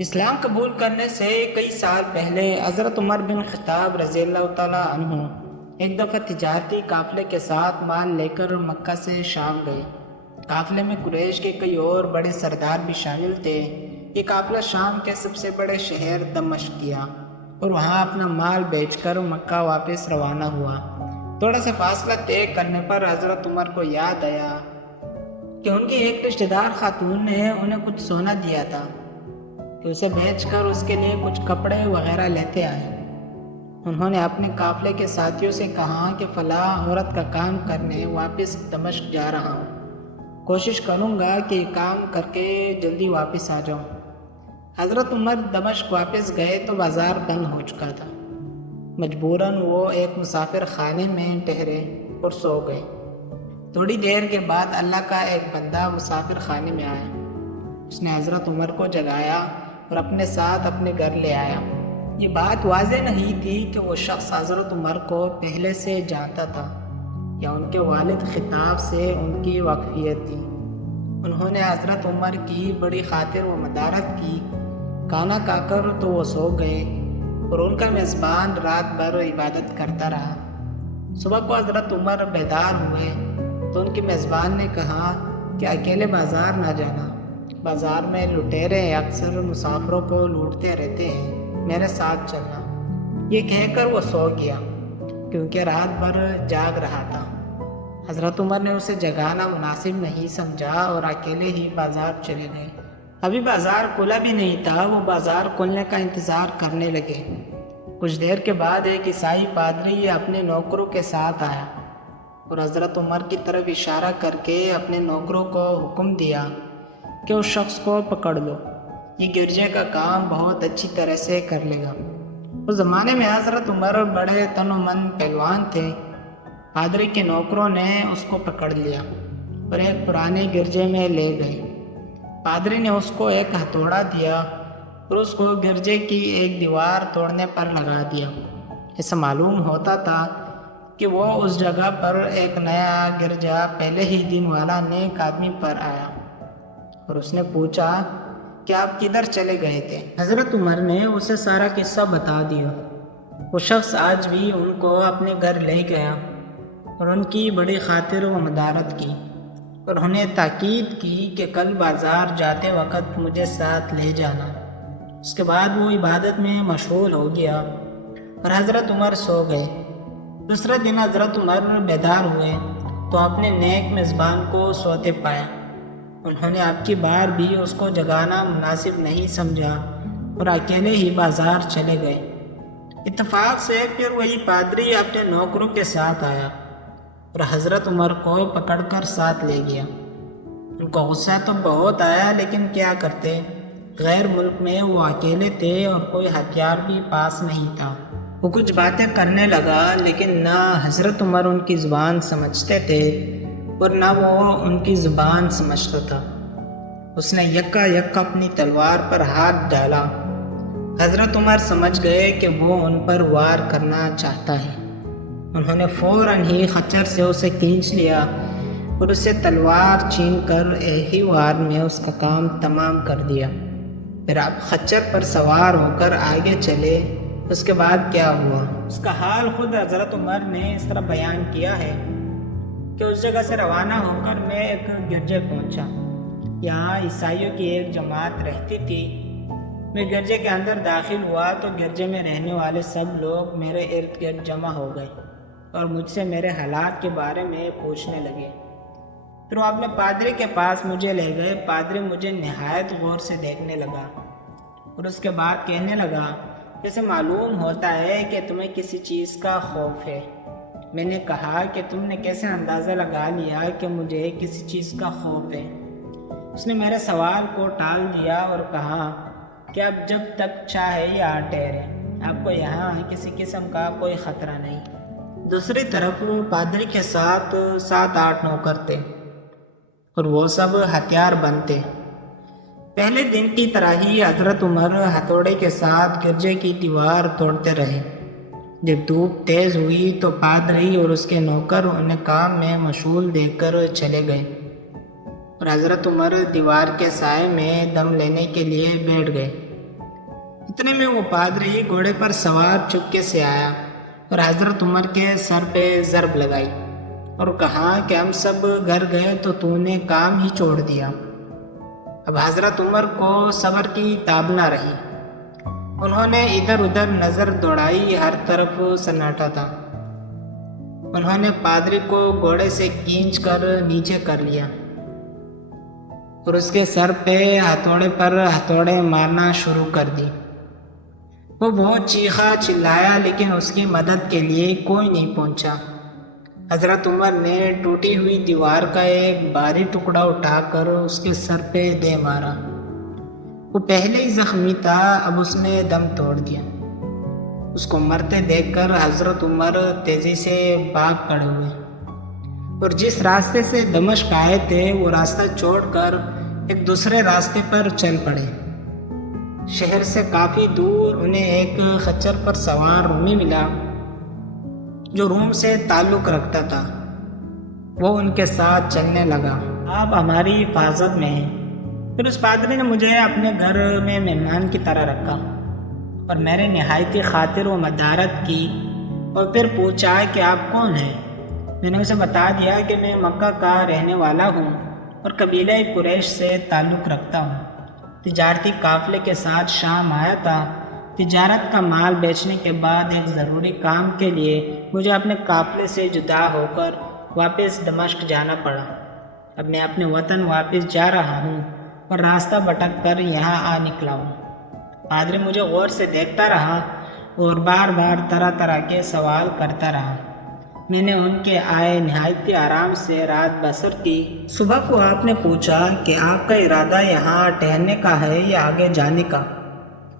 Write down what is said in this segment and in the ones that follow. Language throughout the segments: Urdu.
اسلام قبول کرنے سے کئی سال پہلے حضرت عمر بن خطاب رضی اللہ تعالیٰ عنہ ایک دفعہ تجارتی قافلے کے ساتھ مال لے کر مکہ سے شام گئے۔ قافلے میں قریش کے کئی اور بڑے سردار بھی شامل تھے۔ یہ قافلہ شام کے سب سے بڑے شہر دمشق گیا اور وہاں اپنا مال بیچ کر مکہ واپس روانہ ہوا۔ تھوڑا سا فاصلہ طے کرنے پر حضرت عمر کو یاد آیا کہ ان کی ایک رشتہ دار خاتون نے انہیں کچھ سونا دیا تھا کہ اسے بیچ کر اس کے لیے کچھ کپڑے وغیرہ لیتے آئے۔ انہوں نے اپنے قافلے کے ساتھیوں سے کہا کہ فلاں عورت کا کام کرنے واپس دمشق جا رہا ہوں، کوشش کروں گا کہ یہ کام کر کے جلدی واپس آ جاؤں۔ حضرت عمر دمشق واپس گئے تو بازار بند ہو چکا تھا۔ مجبوراً وہ ایک مسافر خانے میں ٹھہرے اور سو گئے۔ تھوڑی دیر کے بعد اللہ کا ایک بندہ مسافر خانے میں آیا۔ اس نے حضرت عمر کو جگایا اور اپنے ساتھ اپنے گھر لے آیا۔ یہ بات واضح نہیں تھی کہ وہ شخص حضرت عمر کو پہلے سے جانتا تھا یا ان کے والد خطاب سے ان کی واقفیت تھی۔ انہوں نے حضرت عمر کی بڑی خاطر و مدارت کی۔ کھانا کھا کر تو وہ سو گئے اور ان کا میزبان رات بھر عبادت کرتا رہا۔ صبح کو حضرت عمر بیدار ہوئے تو ان کے میزبان نے کہا کہ اکیلے بازار نہ جانا، بازار میں لٹیرے اکثر مسافروں کو لوٹتے رہتے ہیں، میرے ساتھ چلنا۔ یہ کہہ کر وہ سو گیا کیونکہ رات بھر جاگ رہا تھا۔ حضرت عمر نے اسے جگانا مناسب نہیں سمجھا اور اکیلے ہی بازار چلے گئے۔ ابھی بازار کھلا بھی نہیں تھا، وہ بازار کھلنے کا انتظار کرنے لگے۔ کچھ دیر کے بعد ایک عیسائی پادری اپنے نوکروں کے ساتھ آیا اور حضرت عمر کی طرف اشارہ کر کے اپنے نوکروں کو حکم دیا کہ اس شخص کو پکڑ لو، یہ گرجے کا کام بہت اچھی طرح سے کر لے گا۔ اس زمانے میں حضرت عمر بڑے تن و من پہلوان تھے۔ پادری کے نوکروں نے اس کو پکڑ لیا اور ایک پرانے گرجے میں لے گئے۔ پادری نے اس کو ایک ہتھوڑا دیا اور اس کو گرجے کی ایک دیوار توڑنے پر لگا دیا۔ ایسا معلوم ہوتا تھا کہ وہ اس جگہ پر ایک نیا گرجا پہلے ہی دن والا نیک آدمی پر آیا اور اس نے پوچھا کہ آپ کدھر چلے گئے تھے؟ حضرت عمر نے اسے سارا قصہ بتا دیا۔ وہ شخص آج بھی ان کو اپنے گھر لے گیا اور ان کی بڑی خاطر و مدارت کی اور انہیں تاکید کی کہ کل بازار جاتے وقت مجھے ساتھ لے جانا۔ اس کے بعد وہ عبادت میں مشغول ہو گیا اور حضرت عمر سو گئے۔ دوسرے دن حضرت عمر بیدار ہوئے تو اپنے نیک میزبان کو سوتے پایا۔ انہوں نے اب کی بار بھی اس کو جگانا مناسب نہیں سمجھا اور اکیلے ہی بازار چلے گئے۔ اتفاق سے پھر وہی پادری اپنے نوکروں کے ساتھ آیا اور حضرت عمر کو پکڑ کر ساتھ لے گیا۔ ان کو غصہ تو بہت آیا، لیکن کیا کرتے، غیر ملک میں وہ اکیلے تھے اور کوئی ہتھیار بھی پاس نہیں تھا۔ وہ کچھ باتیں کرنے لگا، لیکن نہ حضرت عمر ان کی زبان سمجھتے تھے اور نہ وہ ان کی زبان سمجھتا تھا۔ اس نے یکا یک اپنی تلوار پر ہاتھ ڈالا۔ حضرت عمر سمجھ گئے کہ وہ ان پر وار کرنا چاہتا ہے۔ انہوں نے فوراً ہی خچر سے اسے کھینچ لیا اور اسے تلوار چھین کر ایک ہی وار میں اس کا کام تمام کر دیا۔ پھر آپ خچر پر سوار ہو کر آگے چلے۔ اس کے بعد کیا ہوا، اس کا حال خود حضرت عمر نے اس طرح بیان کیا ہے کہ اس جگہ سے روانہ ہو کر میں ایک گرجے پہنچا۔ یہاں عیسائیوں کی ایک جماعت رہتی تھی۔ میں گرجے کے اندر داخل ہوا تو گرجے میں رہنے والے سب لوگ میرے ارد گرد جمع ہو گئے اور مجھ سے میرے حالات کے بارے میں پوچھنے لگے۔ پھر وہ اپنے پادری کے پاس مجھے لے گئے۔ پادری مجھے نہایت غور سے دیکھنے لگا اور اس کے بعد کہنے لگا، جیسے معلوم ہوتا ہے کہ تمہیں کسی چیز کا خوف ہے۔ میں نے کہا کہ تم نے کیسے اندازہ لگا لیا کہ مجھے کسی چیز کا خوف ہے؟ اس نے میرے سوال کو ٹال دیا اور کہا کہ اب جب تک چاہے یہاں ٹھہرے، آپ کو یہاں کسی قسم کا کوئی خطرہ نہیں۔ دوسری طرف پادری کے ساتھ 7-8 نوکر تھے اور وہ سب ہتھیار بند تھے۔ پہلے دن کی طرح ہی حضرت عمر ہتھوڑے کے ساتھ گرجے کی دیوار توڑتے رہے۔ جب دھوپ تیز ہوئی تو پادری اور اس کے نوکر انہیں کام میں مشغول دیکھ کر چلے گئے اور حضرت عمر دیوار کے سائے میں دم لینے کے لیے بیٹھ گئے۔ اتنے میں وہ پادری گھوڑے پر سوار چپکے سے آیا اور حضرت عمر کے سر پہ ضرب لگائی اور کہا کہ ہم سب گھر گئے تو نے کام ہی چھوڑ دیا۔ اب حضرت عمر کو صبر کی تاب نہ رہی۔ انہوں نے ادھر ادھر نظر دوڑائی، ہر طرف سناٹا تھا۔ انہوں نے پادری کو گھوڑے سے کھینچ کر نیچے کر لیا اور اس کے سر پہ ہتھوڑے پر ہتھوڑے مارنا شروع کر دی۔ وہ بہت چیخا چلایا لیکن اس کی مدد کے لیے کوئی نہیں پہنچا۔ حضرت عمر نے ٹوٹی ہوئی دیوار کا ایک بھاری ٹکڑا اٹھا کر اس کے سر پہ دے مارا۔ وہ پہلے ہی زخمی تھا، اب اس نے دم توڑ دیا۔ اس کو مرتے دیکھ کر حضرت عمر تیزی سے بھاگ پڑے ہوئے اور جس راستے سے دمشق آئے تھے وہ راستہ چھوڑ کر ایک دوسرے راستے پر چل پڑے۔ شہر سے کافی دور انہیں ایک خچر پر سوار رومی ملا جو روم سے تعلق رکھتا تھا۔ وہ ان کے ساتھ چلنے لگا۔ آپ ہماری حفاظت میں ہیں۔ پھر اس پادری نے مجھے اپنے گھر میں مہمان کی طرح رکھا اور میرے نہایتی خاطر و مدارت کی اور پھر پوچھا کہ آپ کون ہیں۔ میں نے اسے بتا دیا کہ میں مکہ کا رہنے والا ہوں اور قبیلہ قریش سے تعلق رکھتا ہوں۔ تجارتی قافلے کے ساتھ شام آیا تھا۔ تجارت کا مال بیچنے کے بعد ایک ضروری کام کے لیے مجھے اپنے قافلے سے جدا ہو کر واپس دمشق جانا پڑا۔ اب میں اپنے وطن واپس جا رہا ہوں اور راستہ بھٹک کر یہاں آ نکلا ہوں۔ پادری مجھے غور سے دیکھتا رہا اور بار بار طرح طرح کے سوال کرتا رہا۔ میں نے ان کے آئے نہایت آرام سے رات بسر کی۔ صبح کو آپ نے پوچھا کہ آپ کا ارادہ یہاں ٹہلنے کا ہے یا آگے جانے کا؟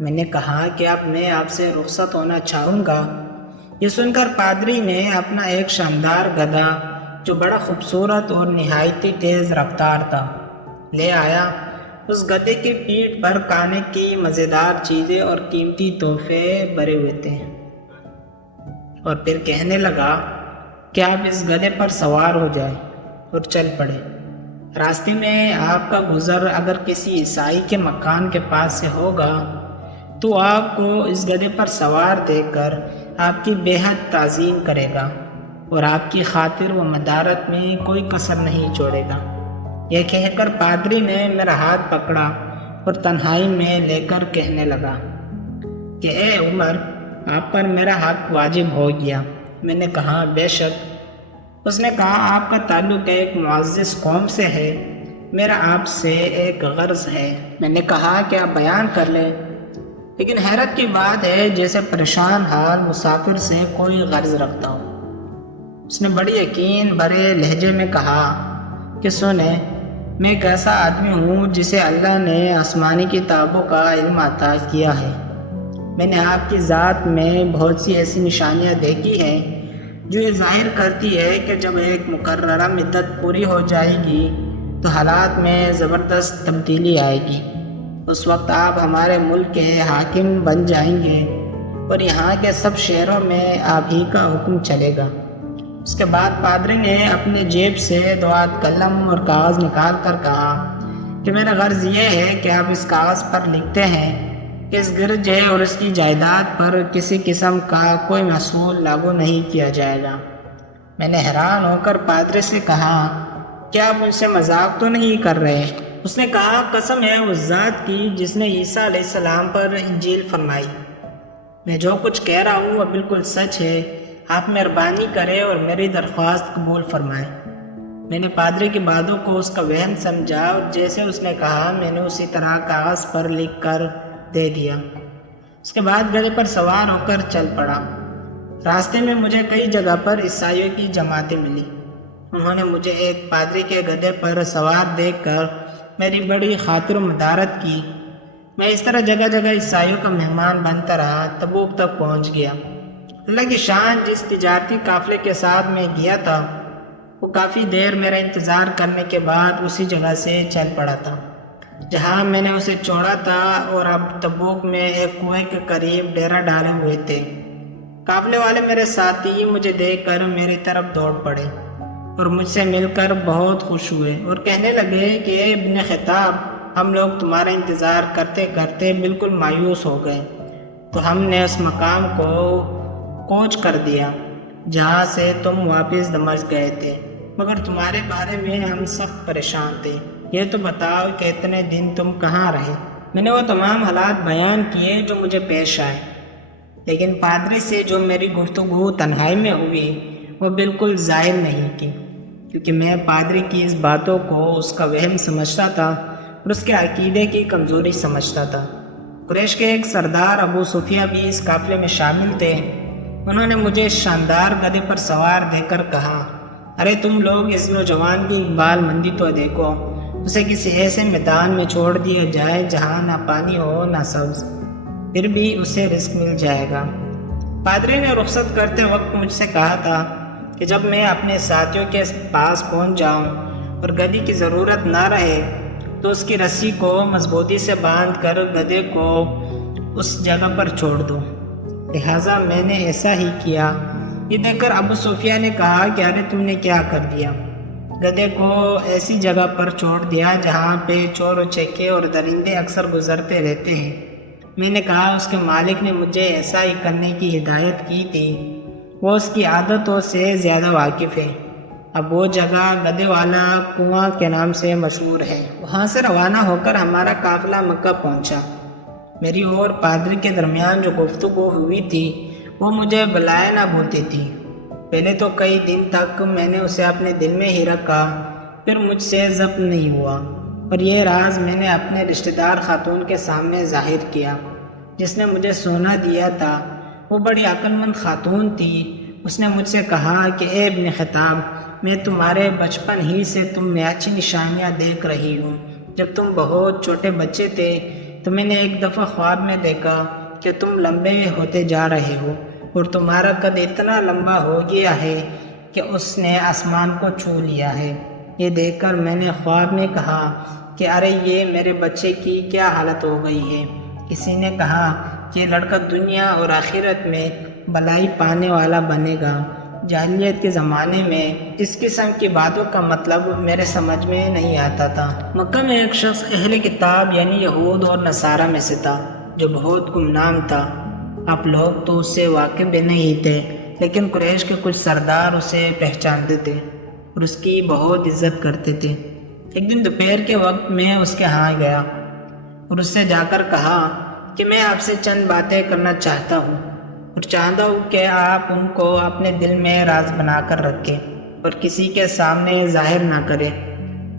میں نے کہا کہ اب میں آپ سے رخصت ہونا چاہوں گا۔ یہ سن کر پادری نے اپنا ایک شاندار گدھا جو بڑا خوبصورت اور نہایت تیز رفتار تھا لے آیا۔ اس گدھے کی پیٹھ پر کھانے کی مزیدار چیزیں اور قیمتی تحفے بھرے ہوئے تھے اور پھر کہنے لگا کہ آپ اس گدھے پر سوار ہو جائیں اور چل پڑے۔ راستے میں آپ کا گزر اگر کسی عیسائی کے مکان کے پاس سے ہوگا تو آپ کو اس گدھے پر سوار دیکھ کر آپ کی بے حد تعظیم کرے گا اور آپ کی خاطر و مدارت میں کوئی کسر نہیں چھوڑے گا۔ یہ کہہ کر پادری نے میرا ہاتھ پکڑا اور تنہائی میں لے کر کہنے لگا کہ اے عمر، آپ پر میرا حق واجب ہو گیا۔ میں نے کہا بے شک۔ اس نے کہا آپ کا تعلق ایک معزز قوم سے ہے، میرا آپ سے ایک غرض ہے۔ میں نے کہا کہ آپ بیان کر لیں، لیکن حیرت کی بات ہے جیسے پریشان حال مسافر سے کوئی غرض رکھتا ہوں۔ اس نے بڑی یقین بھرے لہجے میں کہا کہ سنیں، میں ایک ایسا آدمی ہوں جسے اللہ نے آسمانی کتابوں کا علم عطا کیا ہے۔ میں نے آپ کی ذات میں بہت سی ایسی نشانیاں دیکھی ہیں جو یہ ظاہر کرتی ہے کہ جب ایک مقررہ مدت پوری ہو جائے گی تو حالات میں زبردست تبدیلی آئے گی۔ اس وقت آپ ہمارے ملک کے حاکم بن جائیں گے اور یہاں کے سب شہروں میں آپ ہی کا حکم چلے گا۔ اس کے بعد پادری نے اپنے جیب سے دعات قلم اور کاغذ نکال کر کہا کہ میرا غرض یہ ہے کہ آپ اس کاغذ پر لکھتے ہیں کہ اس گرجے اور اس کی جائیداد پر کسی قسم کا کوئی محصول لاگو نہیں کیا جائے گا۔ میں نے حیران ہو کر پادری سے کہا کیا آپ مجھ سے مذاق تو نہیں کر رہے؟ اس نے کہا قسم ہے اس ذات کی جس نے عیسیٰ علیہ السلام پر انجیل فرمائی، میں جو کچھ کہہ رہا ہوں وہ بالکل سچ ہے۔ آپ مہربانی کریں اور میری درخواست قبول فرمائیں۔ میں نے پادری کی باتوں کو اس کا وہم سمجھا اور جیسے اس نے کہا میں نے اسی طرح کاغذ پر لکھ کر دے دیا۔ اس کے بعد گدھے پر سوار ہو کر چل پڑا۔ راستے میں مجھے کئی جگہ پر عیسائیوں کی جماعتیں ملی۔ انہوں نے مجھے ایک پادری کے گدھے پر سوار دیکھ کر میری بڑی خاطر و مدارت کی۔ میں اس طرح جگہ جگہ عیسائیوں کا مہمان بنتا رہا، تبوک تک پہنچ گیا۔ اللہ کی شان، جس تجارتی قافلے کے ساتھ میں گیا تھا وہ کافی دیر میرا انتظار کرنے کے بعد اسی جگہ سے چل پڑا تھا جہاں میں نے اسے چھوڑا تھا اور اب تبوک میں ایک کنویں کے قریب ڈیرا ڈالے ہوئے تھے۔ قافلے والے میرے ساتھی مجھے دیکھ کر میری طرف دوڑ پڑے اور مجھ سے مل کر بہت خوش ہوئے اور کہنے لگے کہ اے ابن خطاب، ہم لوگ تمہارا انتظار کرتے کرتے بالکل مایوس ہو گئے۔ تو ہم نے اس مقام کو کوچ کر دیا جہاں سے تم واپس دمشق گئے تھے، مگر تمہارے بارے میں ہم سخت پریشان تھے۔ یہ تو بتاؤ کہ اتنے دن تم کہاں رہے؟ میں نے وہ تمام حالات بیان کیے جو مجھے پیش آئے، لیکن پادری سے جو میری گفتگو تنہائی میں ہوئی وہ بالکل ظاہر نہیں کی، کیونکہ میں پادری کی اس باتوں کو اس کا وہم سمجھتا تھا اور اس کے عقیدے کی کمزوری سمجھتا تھا۔ قریش کے ایک سردار ابو سفیہ بھی اس قافلے میں شامل تھے۔ انہوں نے مجھے اس شاندار گدھے پر سوار دیکھ کر کہا، ارے تم لوگ اس نوجوان کی اقبال مندی تو دیکھو، اسے کسی ایسے میدان میں چھوڑ دیا جائے جہاں نہ پانی ہو نہ سبز، پھر بھی اسے رزق مل جائے گا۔ پادری نے رخصت کرتے وقت مجھ سے کہا تھا کہ جب میں اپنے ساتھیوں کے پاس پہنچ جاؤں اور گدھے کی ضرورت نہ رہے تو اس کی رسی کو مضبوطی سے باندھ کر گدھے کو اس جگہ پر چھوڑ دو۔ لہٰذا میں نے ایسا ہی کیا۔ یہ دیکھ کر ابو سفیہ نے کہا کہ ارے تم نے کیا کر دیا؟ گدھے کو ایسی جگہ پر چھوڑ دیا جہاں پہ چور و چکے اور درندے اکثر گزرتے رہتے ہیں۔ میں نے کہا اس کے مالک نے مجھے ایسا ہی کرنے کی ہدایت کی تھی، وہ اس کی عادتوں سے زیادہ واقف ہے۔ اب وہ جگہ گدھے والا کنواں کے نام سے مشہور ہے۔ وہاں سے روانہ ہو کر ہمارا قافلہ مکہ پہنچا۔ میری اور پادری کے درمیان جو گفتگو ہوئی تھی وہ مجھے بلائے نہ بھولتی تھی۔ پہلے تو کئی دن تک میں نے اسے اپنے دل میں ہی رکھا، پھر مجھ سے ضبط نہیں ہوا، اور یہ راز میں نے اپنے رشتہ دار خاتون کے سامنے ظاہر کیا جس نے مجھے سونا دیا تھا۔ وہ بڑی عقل مند خاتون تھی۔ اس نے مجھ سے کہا کہ اے ابن خطاب، میں تمہارے بچپن ہی سے تم میں اچھی نشانیاں دیکھ رہی ہوں۔ جب تم بہت چھوٹے بچے تھے تو میں نے ایک دفعہ خواب میں دیکھا کہ تم لمبے ہوتے جا رہے ہو اور تمہارا قد اتنا لمبا ہو گیا ہے کہ اس نے آسمان کو چھو لیا ہے۔ یہ دیکھ کر میں نے خواب میں کہا کہ ارے یہ میرے بچے کی کیا حالت ہو گئی ہے۔ کسی نے کہا کہ یہ لڑکا دنیا اور آخرت میں بلائی پانے والا بنے گا۔ جاہلیت کے زمانے میں اس قسم کی باتوں کا مطلب میرے سمجھ میں نہیں آتا تھا۔ مکہ میں ایک شخص اہل کتاب یعنی یہود اور نصارہ میں سے تھا جو بہت گمنام تھا۔ آپ لوگ تو اس سے واقف بھی نہیں تھے، لیکن قریش کے کچھ سردار اسے پہچانتے تھے اور اس کی بہت عزت کرتے تھے۔ ایک دن دوپہر کے وقت میں اس کے ہاں گیا اور اس سے جا کر کہا کہ میں آپ سے چند باتیں کرنا چاہتا ہوں اور چاہتا ہوں کہ آپ ان کو اپنے دل میں راز بنا کر رکھیں اور کسی کے سامنے ظاہر نہ کریں۔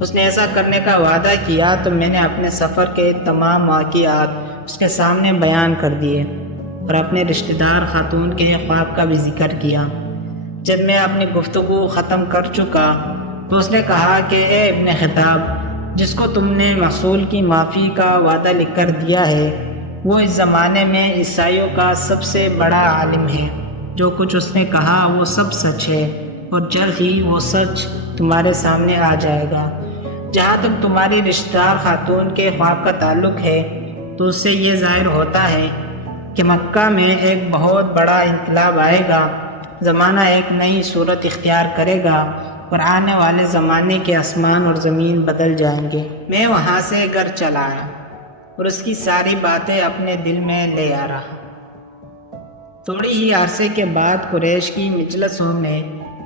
اس نے ایسا کرنے کا وعدہ کیا تو میں نے اپنے سفر کے تمام واقعات اس کے سامنے بیان کر دیے اور اپنے رشتہ دار خاتون کے خواب کا بھی ذکر کیا۔ جب میں اپنی گفتگو ختم کر چکا تو اس نے کہا کہ اے ابن خطاب، جس کو تم نے محصول کی معافی کا وعدہ لکھ کر دیا ہے وہ اس زمانے میں عیسائیوں کا سب سے بڑا عالم ہے۔ جو کچھ اس نے کہا وہ سب سچ ہے اور جلد ہی وہ سچ تمہارے سامنے آ جائے گا۔ جہاں تک تمہاری رشتہ دار خاتون کے خواب کا تعلق ہے تو اس سے یہ ظاہر ہوتا ہے کہ مکہ میں ایک بہت بڑا انقلاب آئے گا، زمانہ ایک نئی صورت اختیار کرے گا اور آنے والے زمانے کے آسمان اور زمین بدل جائیں گے۔ میں وہاں سے گھر چلا آیا اور اس کی ساری باتیں اپنے دل میں لے آ رہا۔ تھوڑی ہی عرصے کے بعد قریش کی مجلسوں میں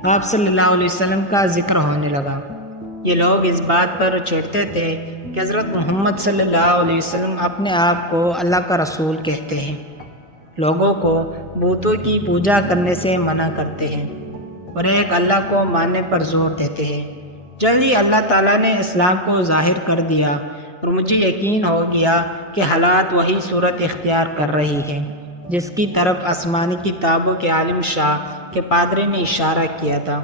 آپ صلی اللہ علیہ وسلم کا ذکر ہونے لگا۔ یہ لوگ اس بات پر چڑھتے تھے کہ حضرت محمد صلی اللہ علیہ وسلم اپنے آپ کو اللہ کا رسول کہتے ہیں، لوگوں کو بتوں کی پوجا کرنے سے منع کرتے ہیں اور ایک اللہ کو ماننے پر زور دیتے ہیں۔ جلد ہی اللہ تعالیٰ نے اسلام کو ظاہر کر دیا اور مجھے یقین ہو گیا کہ حالات وہی صورت اختیار کر رہی ہیں جس کی طرف آسمانی کتابوں کے عالم شاہ کے پادری نے اشارہ کیا تھا۔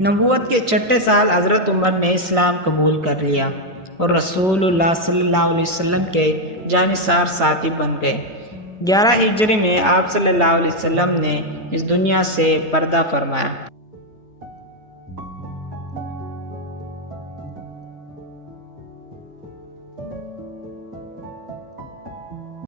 نبوت کے 6 سال حضرت عمر نے اسلام قبول کر لیا اور رسول اللہ صلی اللہ علیہ وسلم کے جانثار ساتھی بن گئے۔ 11 ہجری میں آپ صلی اللہ علیہ وسلم نے اس دنیا سے پردہ فرمایا۔